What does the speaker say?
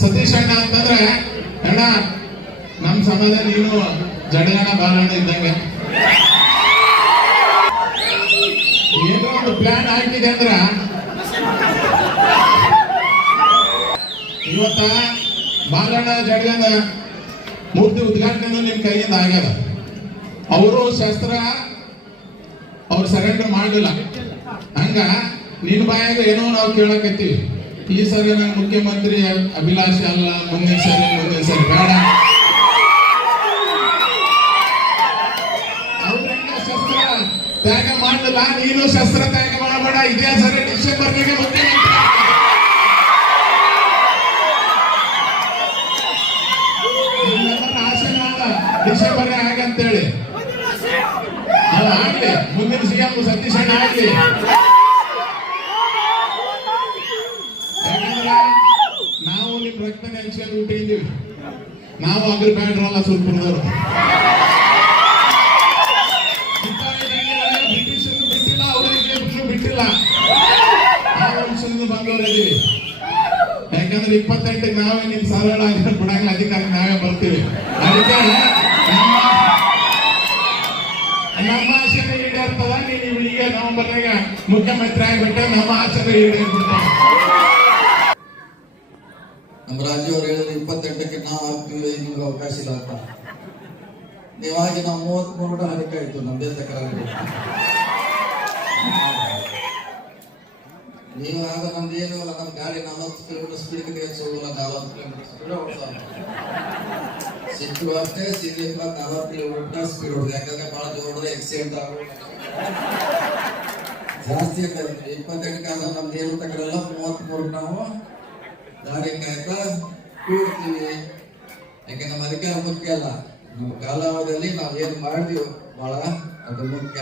ಸತೀಶ್ ಅಣ್ಣ ಅಂತಂದ್ರೆ ಅಣ್ಣ ನಮ್ ಸಮಾಜ ನೀನು ಜಡಗಣ ಬಾಲಣ್ಣ ಇದ್ದಂಗೆ. ಏನೋ ಒಂದು ಪ್ಲಾನ್ ಆಗಿದೆ ಅಂದ್ರ ಇವತ್ತ ಬಾಲಣ್ಣ ಜಡಗನ ಮೂರ್ತಿ ಉದ್ಘಾಟನೆ ನಿಮ್ ಕೈಯಿಂದ ಆಗ್ಯದ. ಅವರು ಶಸ್ತ್ರ ಅವ್ರು ಸರೆಂಡರ್ ಮಾಡಿಲ್ಲ. ಹಂಗ ನಿನ್ ಬಾಯಾಗ ಏನೋ ನಾವು ಕೇಳಕತ್ತೀವಿ. ಈ ಸರಿ ನಾನು ಮುಖ್ಯಮಂತ್ರಿ ಅಭಿಲಾಷೆ ಅಲ್ಲ, ಮುಂದಿನ ಸರಿ ಬೇಡ. ಅವ್ರೆಲ್ಲ ಶಸ್ತ್ರ ತ್ಯಾಗ ಮಾಡಲಿಲ್ಲ, ನೀನು ಶಸ್ತ್ರ ತ್ಯಾಗ ಮಾಡಬೇಡ. ಇದೇ ಸರಿ ಡಿಸೆಂಬರ್ಗೆ ಮುಖ್ಯಮಂತ್ರಿ ಡಿಸೆಂಬರ್ ಆಗಂತೇಳಿ ಅದು ಆಗ್ಲಿ. ಮುಂದಿನ ಸಿಎಂ ಸತೀಶ್ ಅಣ್ಣ ಆಗ್ಲಿ. ಯಾಕಂದ್ರೆ ನಾವು ನಿಮ್ ರಕ್ತ ನೆನ್ಸ್ಕೊಂಡು ಹುಟ್ಟಿದ್ದೀವಿ. ನಾವು ಅಗ್ರ ಬ್ಯಾಂಡ್ರಲ್ಲ ಸುಲ್ಪುರದವರು. ಬ್ರಿಟಿಷರು ಬಿಟ್ಟಿಲ್ಲ, ಅವರಿಗೆ ಬಿಟ್ಟಿಲ್ಲ. ಆ ವಂಶದಿಂದ ಬಂದವರಿದ್ದೀವಿ. ಯಾಕಂದ್ರೆ 28ಕ್ಕೆ ನಾವೇ ನಿಮ್ ಸರಳ ಬಿಡಂಗ ಅಧಿಕಾರ ನಾವೇ ಬರ್ತೀವಿ. ಅದಕ್ಕೆ ನಮ್ಮ ಆಸೆ ಈಡೇರ್ತದ. ನೀವು ಈಗ ನವೆಂಬರ್ನಾಗ ಮುಖ್ಯಮಂತ್ರಿ ಆಗಿಬಿಟ್ರೆ ನಮ್ಮ ಆಸೆ ಈಡೇರ್ಬಿಡ್ತಾವ. ನಮ್ಮ ರಾಜ್ಯವ್ರು ಹೇಳಿದ್ರೆ 28ಕ್ಕೆ ನಾವು ಆಗ್ತೀವಿ, ನಿಮ್ಗೆ ಅವಕಾಶ ಇಲ್ಲ ಅಂತ. ನೀವಾಗಿ ನಾವು 33 ಅದಕ್ಕೆ ಆಯ್ತು ನಮ್ದೇ ತಕರಾರು. ನೀವು ಆಗ ನಮ್ದು ಏನು ಇಲ್ಲ, ನಮ್ಮ ಗಾಡಿ 40 ಕಿಲೋಮೀಟರ್ ಸ್ಪೀಡ್ ತೆಗೆಸೋಲ್ಲ, 40 ಕಿಲೋಮೀಟರ್ ಸ್ಪೀಡ್ ಓಡಿಸೋಲ್ಲ. ಸಿಟ್ಟು ಅಷ್ಟೇ, ಸೀರೆ 40 ಕಿಲೋಮೀಟರ್ ಸ್ಪೀಡ್ ಹೊಡೆದು. ಯಾಕಂದ್ರೆ ಬಹಳ ಜೋರದ ಆಕ್ಸಿಡೆಂಟ್ ಆಗೋದು ಜಾಸ್ತಿ ಆಗ್ತದೆ. 28ಕ್ಕೆ ಆದ್ರೆ ನಮ್ದು ಏನು ತಕರಲ್ಲ, 33 ನಾವು ದಾರಿ ಕಾಯ್ತಾ ಕೂಡ್ತೀವಿ. ಯಾಕೆ ನಮ್ಮ ಅಧಿಕಾರ ಮುಖ್ಯ ಅಲ್ಲ, ನಮ್ಮ ಕಾಲಾವಧಿಯಲ್ಲಿ ನಾವು ಏನ್ ಮಾಡಿದೀವಿ ಬಹಳ ಅದು ಮುಖ್ಯ.